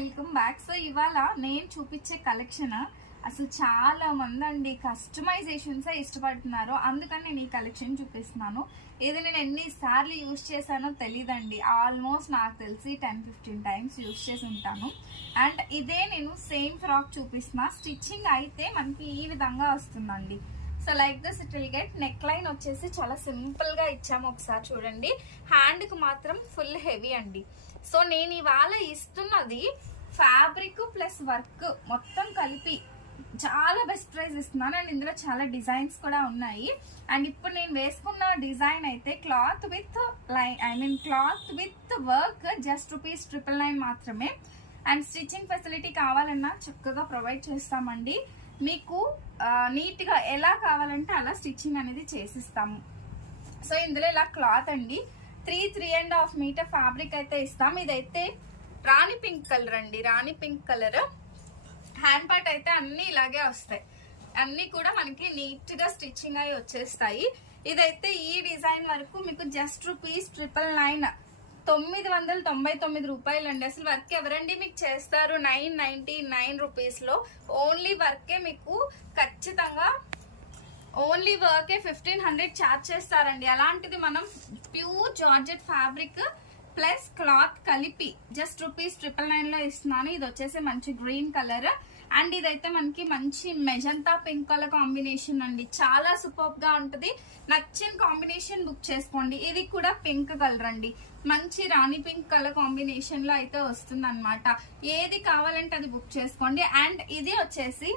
Welcome back. So ఇవాళ నేను చూపించే కలెక్షన్ అసలు చాలా మంది అండి కస్టమైజేషన్స్ ఇష్టపడుతున్నారు, అందుకని నేను ఈ కలెక్షన్ చూపిస్తున్నాను. ఇది నేను ఎన్నిసార్లు యూజ్ చేశానో తెలీదండి, ఆల్మోస్ట్ నాకు తెలిసి 10-15 టైమ్స్ యూజ్ చేసి ఉంటాను. అండ్ ఇదే నేను సేమ్ ఫ్రాక్ చూపిస్తున్నా. స్టిచ్చింగ్ అయితే మనకి ఈ విధంగా వస్తుందండి. So like this it will get. Neck line వచ్చేసి చాలా సింపుల్ గా ఇచ్చాము, ఒకసారి చూడండి. హ్యాండ్ కు మాత్రం ఫుల్ హెవీ అండి. సో నేను ఇవాళ ఇస్తున్నది ఫ్యాబ్రిక్ ప్లస్ వర్క్ మొత్తం కలిపి చాలా బెస్ట్ ప్రైస్ ఇస్తున్నాను. అండ్ ఇందులో చాలా డిజైన్స్ కూడా ఉన్నాయి. అండ్ ఇప్పుడు నేను వేసుకున్న డిజైన్ అయితే cloth with line cloth with work just ₹999 మాత్రమే. అండ్ స్టిచ్చింగ్ ఫెసిలిటీ కావాలన్నా చక్కగా ప్రొవైడ్ చేస్తామండి. మీకు నీట్ గా ఎలా కావాలంటే అలా స్టిచ్చింగ్ అనేది చేసిస్తాము. సో ఇందులో ఇలా క్లాత్ అండి 3.5 మీటర్ ఫ్యాబ్రిక్ అయితే ఇస్తాం. ఇదైతే రాణి పింక్ కలర్ అండి, రాణి పింక్ కలర్. హ్యాండ్ పార్ట్ అయితే అన్ని ఇలాగే వస్తాయి, అన్ని కూడా మనకి నీట్ గా స్టిచ్చింగ్ అయి వచ్చేస్తాయి. ఇదైతే ఈ డిజైన్ వరకు మీకు జస్ట్ ₹999, ₹999 అండి. అసలు వర్క్ ఎవరండి మీకు చేస్తారు? ₹999 లో ఓన్లీ వర్కే మీకు ఖచ్చితంగా ఓన్లీ వర్కే 1500 ఛార్జ్ చేస్తారండి. అలాంటిది మనం pure georgette fabric plus cloth కలిపి జస్ట్ ₹999 లో ఇస్తున్నాను. ఇది వచ్చేసి మంచి గ్రీన్ కలర్. అండ్ ఇదైతే మనకి మంచి మెజంతా పింక్ కలర్ కాంబినేషన్ అండి, చాలా సూపర్ గా ఉంటుంది. నచ్చిన కాంబినేషన్ బుక్ చేసుకోండి. ఇది కూడా పింక్ కలర్ అండి, మంచి రాణి పింక్ కలర్ కాంబినేషన్ లో అయితే వస్తుంది అనమాట. ఏది కావాలంటే అది బుక్ చేసుకోండి. అండ్ ఇది వచ్చేసి